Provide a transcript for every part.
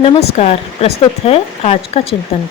नमस्कार। प्रस्तुत है आज का चिंतन।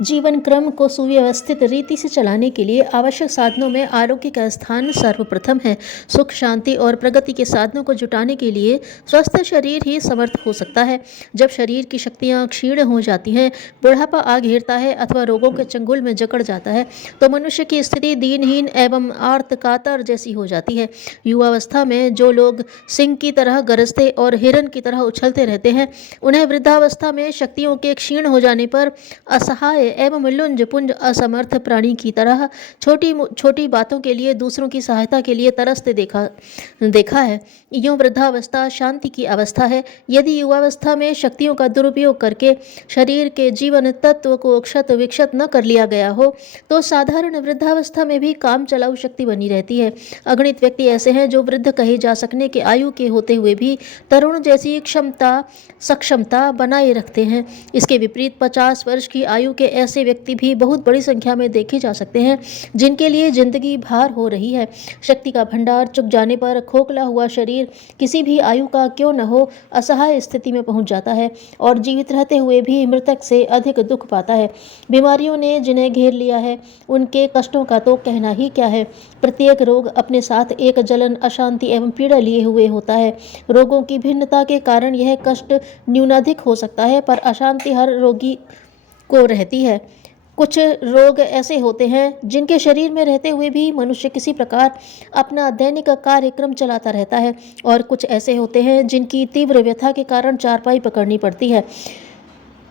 जीवन क्रम को सुव्यवस्थित रीति से चलाने के लिए आवश्यक साधनों में आरोग्य का स्थान सर्वप्रथम है। सुख, शांति और प्रगति के साधनों को जुटाने के लिए स्वस्थ शरीर ही समर्थ हो सकता है। जब शरीर की शक्तियां क्षीण हो जाती हैं, बुढ़ापा आ घेरता है अथवा रोगों के चंगुल में जकड़ जाता है, तो मनुष्य की स्थिति दीनहीन एवं आर्त कातर जैसी हो जाती है। युवावस्था में जो लोग सिंह की तरह गरजते और हिरन की तरह उछलते रहते हैं, उन्हें वृद्धावस्था में शक्तियों के क्षीण हो जाने पर असहाय एवं लुंज पुंज असमर्थ प्राणी की तरह छोटी छोटी बातों के लिए दूसरों की सहायता के लिए तरसते देखा है। यूं वृद्धावस्था शांति की अवस्था है। यदि युवावस्था में शक्तियों का दुरुपयोग करके शरीर के जीवन तत्व को क्षत विक्षत न कर लिया गया हो, तो साधारण वृद्धावस्था में भी काम चलाऊ शक्ति बनी रहती है। अगणित व्यक्ति ऐसे हैं जो वृद्ध कहे जा सकने के आयु के होते हुए भी तरुण जैसी सक्षमता बनाए रखते हैं। इसके विपरीत 50 वर्ष की आयु के ऐसे व्यक्ति भी बहुत बड़ी संख्या में देखे जा सकते हैं, जिनके लिए जिंदगी भार हो रही है। शक्ति का भंडार चुक जाने पर खोखला हुआ शरीर किसी भी आयु का क्यों न हो, असहाय स्थिति में पहुंच जाता है और जीवित रहते हुए भी मृतक से अधिक दुख पाता है। बीमारियों ने जिन्हें घेर लिया है, उनके कष्टों का तो कहना ही क्या है। प्रत्येक रोग अपने साथ एक जलन, अशांति एवं पीड़ा लिए हुए होता है। रोगों की भिन्नता के कारण यह कष्ट न्यूनाधिक हो सकता है, पर अशांति हर रोगी को रहती है। कुछ रोग ऐसे होते हैं जिनके शरीर में रहते हुए भी मनुष्य किसी प्रकार अपना दैनिक कार्यक्रम चलाता रहता है, और कुछ ऐसे होते हैं जिनकी तीव्र व्यथा के कारण चारपाई पकड़नी पड़ती है।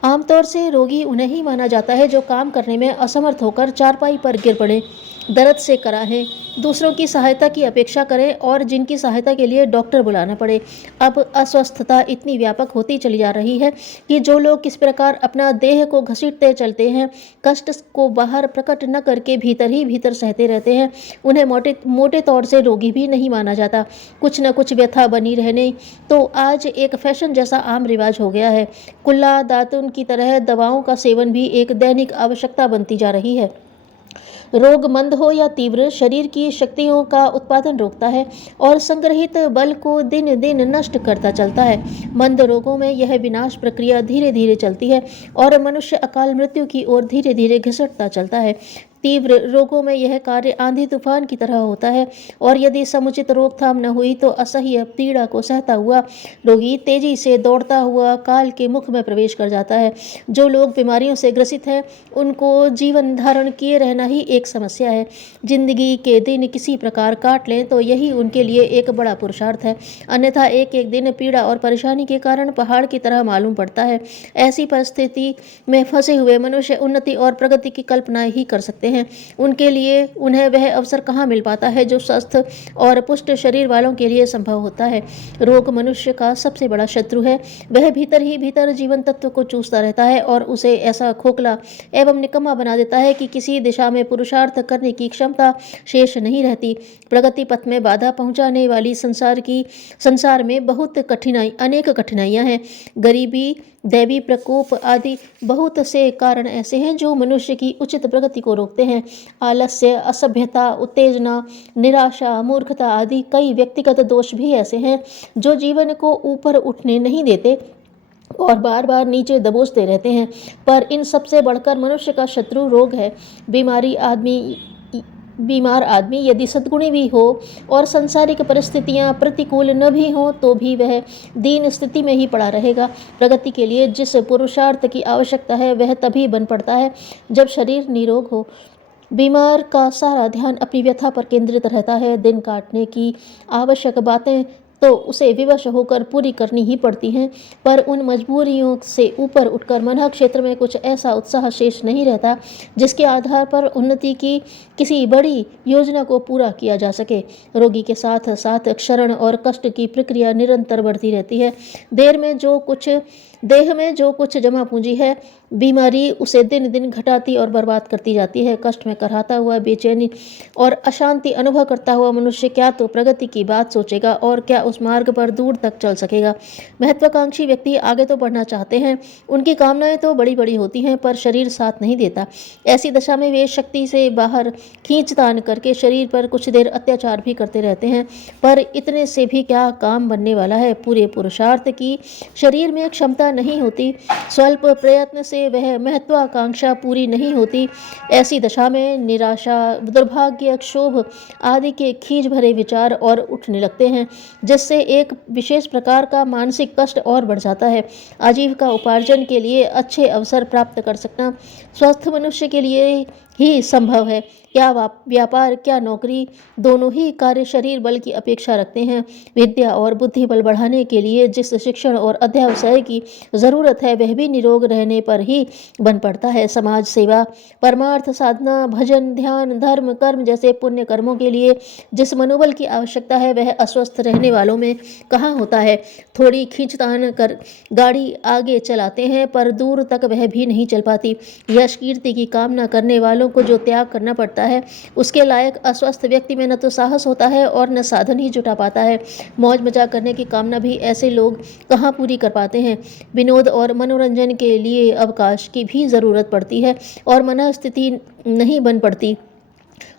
आमतौर से रोगी उन्हें ही माना जाता है जो काम करने में असमर्थ होकर चारपाई पर गिर पड़े, दर्द से कराहें, दूसरों की सहायता की अपेक्षा करें और जिनकी सहायता के लिए डॉक्टर बुलाना पड़े। अब अस्वस्थता इतनी व्यापक होती चली जा रही है कि जो लोग किस प्रकार अपना देह को घसीटते चलते हैं, कष्ट को बाहर प्रकट न करके भीतर ही भीतर सहते रहते हैं, उन्हें मोटे तौर से रोगी भी नहीं माना जाता। कुछ न कुछ व्यथा बनी रहने तो आज एक फैशन जैसा आम रिवाज हो गया है। कुल्ला दातुन की तरह दवाओं का सेवन भी एक दैनिक आवश्यकता बनती जा रही है। रोग मंद हो या तीव्र, शरीर की शक्तियों का उत्पादन रोकता है और संग्रहित बल को दिन दिन नष्ट करता चलता है। मंद रोगों में यह विनाश प्रक्रिया धीरे धीरे चलती है और मनुष्य अकाल मृत्यु की ओर धीरे धीरे घिसटता चलता है। तीव्र रोगों में यह कार्य आंधी तूफान की तरह होता है, और यदि समुचित रोकथाम न हुई तो असह्य पीड़ा को सहता हुआ रोगी तेजी से दौड़ता हुआ काल के मुख में प्रवेश कर जाता है। जो लोग बीमारियों से ग्रसित हैं, उनको जीवन धारण किए रहना ही एक समस्या है। जिंदगी के दिन किसी प्रकार काट लें तो यही उनके लिए एक बड़ा पुरुषार्थ है, अन्यथा एक एक दिन पीड़ा और परेशानी के कारण पहाड़ की तरह मालूम पड़ता है। ऐसी परिस्थिति में फंसे हुए मनुष्य उन्नति और प्रगति की कल्पना ही कर सकते हैं। उनके लिए उन्हें वह अवसर कहाँ मिल पाता है जो स्वस्थ और पुष्ट शरीर वालों के लिए संभव होता है। रोग मनुष्य का सबसे बड़ा शत्रु है। वह भीतर ही भीतर जीवन तत्व को चूसता रहता है और उसे ऐसा खोखला एवं निकम्मा बना देता है कि किसी दिशा में पुरुषार्थ करने की क्षमता शेष नहीं रहती। प्रगति पथ में बाधा पहुंचाने वाली संसार में अनेक कठिनाइयां हैं। गरीबी, दैवी प्रकोप आदि बहुत से कारण ऐसे हैं जो मनुष्य की उचित प्रगति को रोकते हैं। आलस्य, असभ्यता, उत्तेजना, निराशा, मूर्खता आदि कई व्यक्तिगत दोष भी ऐसे हैं जो जीवन को ऊपर उठने नहीं देते और बार बार नीचे दबोचते रहते हैं। पर इन सबसे बढ़कर मनुष्य का शत्रु रोग है। बीमार आदमी यदि सद्गुणी भी हो और संसारिक परिस्थितियां प्रतिकूल न भी हो, तो भी वह दीन स्थिति में ही पड़ा रहेगा। प्रगति के लिए जिस पुरुषार्थ की आवश्यकता है वह तभी बन पड़ता है जब शरीर निरोग हो। बीमार का सारा ध्यान अपनी व्यथा पर केंद्रित रहता है। दिन काटने की आवश्यक बातें तो उसे विवश होकर पूरी करनी ही पड़ती हैं, पर उन मजबूरियों से ऊपर उठकर मन क्षेत्र में कुछ ऐसा उत्साह शेष नहीं रहता जिसके आधार पर उन्नति की किसी बड़ी योजना को पूरा किया जा सके। रोगी के साथ साथ क्षरण और कष्ट की प्रक्रिया निरंतर बढ़ती रहती है। देह में जो कुछ जमा पूंजी है, बीमारी उसे दिन दिन घटाती और बर्बाद करती जाती है। कष्ट में कराहता हुआ, बेचैनी और अशांति अनुभव करता हुआ मनुष्य क्या तो प्रगति की बात सोचेगा और क्या उस मार्ग पर दूर तक चल सकेगा। महत्वाकांक्षी व्यक्ति आगे तो बढ़ना चाहते हैं, उनकी कामनाएं तो बड़ी बड़ी होती हैं, पर शरीर साथ नहीं देता। ऐसी दशा में वे शक्ति से बाहर खींचतान करके शरीर पर कुछ देर अत्याचार भी करते रहते हैं, पर इतने से भी क्या काम बनने वाला है। पूरे पुरुषार्थ की शरीर में क्षमता नहीं होती, स्वल्प प्रयत्न से वह महत्वाकांक्षा पूरी नहीं होती। ऐसी दशा में निराशा, दुर्भाग्य, क्षोभ आदि के खींच भरे विचार और उठने लगते हैं, जिससे एक विशेष प्रकार का मानसिक कष्ट और बढ़ जाता है। आजीविका उपार्जन के लिए अच्छे अवसर प्राप्त कर सकना स्वस्थ मनुष्य के लिए ही संभव है। क्या व्यापार, क्या नौकरी, दोनों ही कार्य शरीर बल की अपेक्षा रखते हैं। विद्या और बुद्धि बल बढ़ाने के लिए जिस शिक्षण और अध्यावसाय की जरूरत है, वह भी निरोग रहने पर ही बन पड़ता है। समाज सेवा, परमार्थ साधना, भजन, ध्यान, धर्म, कर्म जैसे पुण्य कर्मों के लिए जिस मनोबल की आवश्यकता है, वह अस्वस्थ रहने वालों में कहाँ होता है। थोड़ी खींचतान कर गाड़ी आगे चलाते हैं, पर दूर तक वह भी नहीं चल पाती। यश कीर्ति की कामना करने वालों को जो त्याग करना पड़ता है, उसके लायक अस्वस्थ व्यक्ति में न तो साहस होता है और न साधन ही जुटा पाता है। मौज मजा करने की कामना भी ऐसे लोग कहाँ पूरी कर पाते हैं। विनोद और मनोरंजन के लिए अवकाश की भी जरूरत पड़ती है और मनस्थिति नहीं बन पड़ती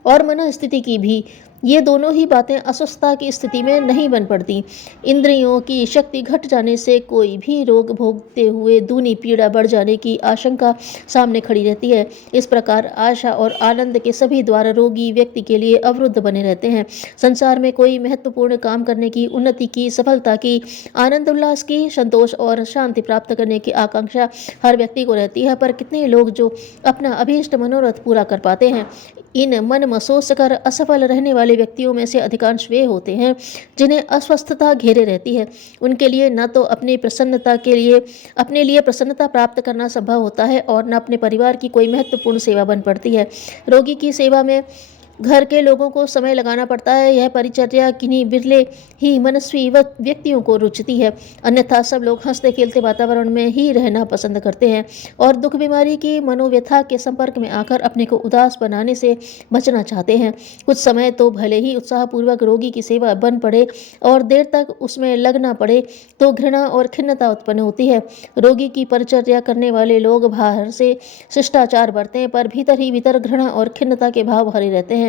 और मनस्थिति की भी। ये दोनों ही बातें अस्वस्थता की स्थिति में नहीं बन पड़ती। इंद्रियों की शक्ति घट जाने से कोई भी रोग भोगते हुए दूनी पीड़ा बढ़ जाने की आशंका सामने खड़ी रहती है। इस प्रकार आशा और आनंद के सभी द्वार रोगी व्यक्ति के लिए अवरुद्ध बने रहते हैं। संसार में कोई महत्वपूर्ण काम करने की, उन्नति की, सफलता की, आनंद उल्लास की, संतोष और शांति प्राप्त करने की आकांक्षा हर व्यक्ति को रहती है, पर कितने लोग जो अपना अभीष्ट मनोरथ पूरा कर पाते हैं। इन मन मसोस कर असफल रहने वाले व्यक्तियों में से अधिकांश वे होते हैं जिन्हें अस्वस्थता घेरे रहती है। उनके लिए न तो अपने लिए प्रसन्नता प्राप्त करना संभव होता है और न अपने परिवार की कोई महत्वपूर्ण सेवा बन पड़ती है। रोगी की सेवा में घर के लोगों को समय लगाना पड़ता है। यह परिचर्या किन्हीं बिरले ही मनस्वी व्यक्तियों को रुचती है, अन्यथा सब लोग हंसते खेलते वातावरण में ही रहना पसंद करते हैं और दुख बीमारी की मनोव्यथा के संपर्क में आकर अपने को उदास बनाने से बचना चाहते हैं। कुछ समय तो भले ही उत्साहपूर्वक रोगी की सेवा बन पड़े और देर तक उसमें लगना पड़े तो घृणा और खिन्नता उत्पन्न होती है। रोगी की परिचर्या करने वाले लोग बाहर से शिष्टाचार बरतें, पर भीतर ही भीतर घृणा और खिन्नता के भाव भरे रहते हैं।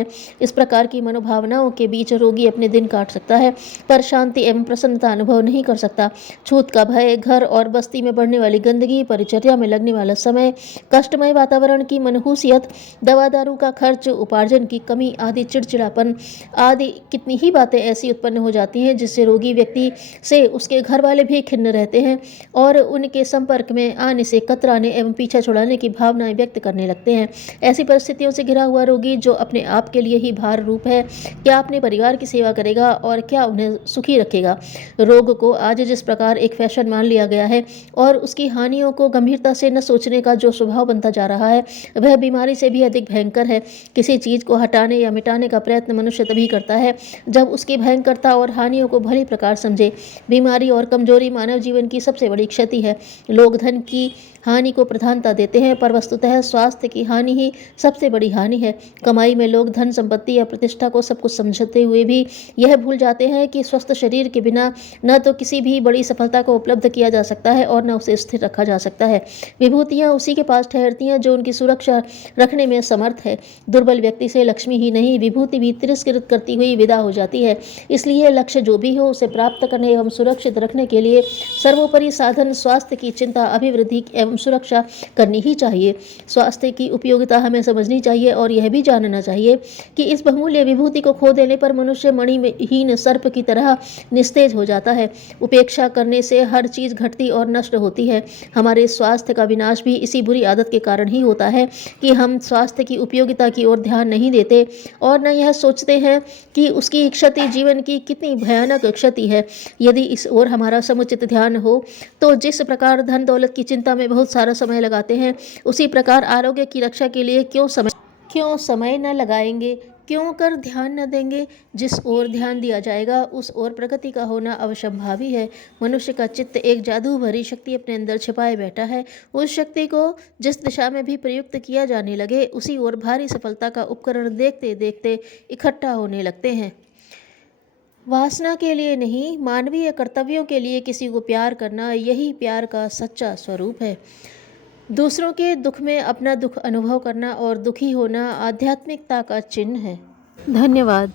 इस प्रकार की मनोभावनाओं के बीच रोगी अपने दिन काट सकता है, पर शांति एवं प्रसन्नता अनुभव नहीं कर सकता। छूत का भय, घर और बस्ती में बढ़ने वाली गंदगी, परिचर्या में लगने वाला समय, कष्टमय वातावरण की मनहूसियत, दवा दारू का खर्च, उपार्जन की कमी आदि, चिड़चिड़ापन आदि कितनी ही बातें ऐसी उत्पन्न हो जाती हैं जिससे रोगी व्यक्ति से उसके घर वाले भी खिन्न रहते हैं और उनके संपर्क में आने से कतराने एवं पीछा छुड़ाने की भावनाएं व्यक्त करने लगते हैं। ऐसी परिस्थितियों से घिरा हुआ रोगी जो अपने आप के लिए ही भार रूप है, क्या अपने परिवार की सेवा करेगा और क्या उन्हें सुखी रखेगा। रोग को आज जिस प्रकार एक फैशन मान लिया गया है और उसकी हानियों को गंभीरता से न सोचने का जो स्वभाव बनता जा रहा है, वह बीमारी से भी अधिक भयंकर है। किसी चीज को हटाने या मिटाने का प्रयत्न मनुष्य तभी करता है जब उसकी भयंकरता और हानियों को भली प्रकार समझे। बीमारी और कमजोरी मानव जीवन की सबसे बड़ी क्षति है। लोग धन की हानि को प्रधानता देते हैं, पर वस्तुतः स्वास्थ्य की हानि ही सबसे बड़ी हानि है। कमाई में लोग धन, संपत्ति या प्रतिष्ठा को सब कुछ समझते हुए भी यह भूल जाते हैं कि स्वस्थ शरीर के बिना न तो किसी भी बड़ी सफलता को उपलब्ध किया जा सकता है और न उसे स्थिर रखा जा सकता है। विभूतियां उसी के पास ठहरती हैं जो उनकी सुरक्षा रखने में समर्थ है। दुर्बल व्यक्ति से लक्ष्मी ही नहीं, विभूति भी तिरस्कृत करती हुई विदा हो जाती है। इसलिए लक्ष्य जो भी हो, उसे प्राप्त करने एवं सुरक्षित रखने के लिए सर्वोपरि साधन स्वास्थ्य की चिंता, अभिवृद्धि एवं सुरक्षा करनी ही चाहिए। स्वास्थ्य की उपयोगिता हमें समझनी चाहिए और यह भी जानना चाहिए कि इस बहुमूल्य विभूति को खो देने पर मनुष्य मणिहीन सर्प की तरह निस्तेज हो जाता है। उपेक्षा करने से हर चीज घटती और नष्ट होती है। हमारे स्वास्थ्य का विनाश भी इसी बुरी आदत के कारण ही होता है कि हम स्वास्थ्य की उपयोगिता की ओर ध्यान नहीं देते और न यह सोचते हैं कि उसकी क्षति जीवन की कितनी भयानक क्षति है। यदि इस ओर हमारा समुचित ध्यान हो तो जिस प्रकार धन दौलत की चिंता में बहुत सारा समय लगाते हैं, उसी प्रकार आरोग्य की रक्षा के लिए क्यों समय न लगाएंगे, क्यों कर ध्यान न देंगे। जिस ओर ध्यान दिया जाएगा उस ओर प्रगति का होना अवश्यंभावी है। मनुष्य का चित्त एक जादू भरी शक्ति अपने अंदर छिपाए बैठा है। उस शक्ति को जिस दिशा में भी प्रयुक्त किया जाने लगे, उसी ओर भारी सफलता का उपकरण देखते देखते इकट्ठा होने लगते हैं। वासना के लिए नहीं, मानवीय कर्तव्यों के लिए किसी को प्यार करना, यही प्यार का सच्चा स्वरूप है। दूसरों के दुख में अपना दुख अनुभव करना और दुखी होना आध्यात्मिकता का चिन्ह है। धन्यवाद।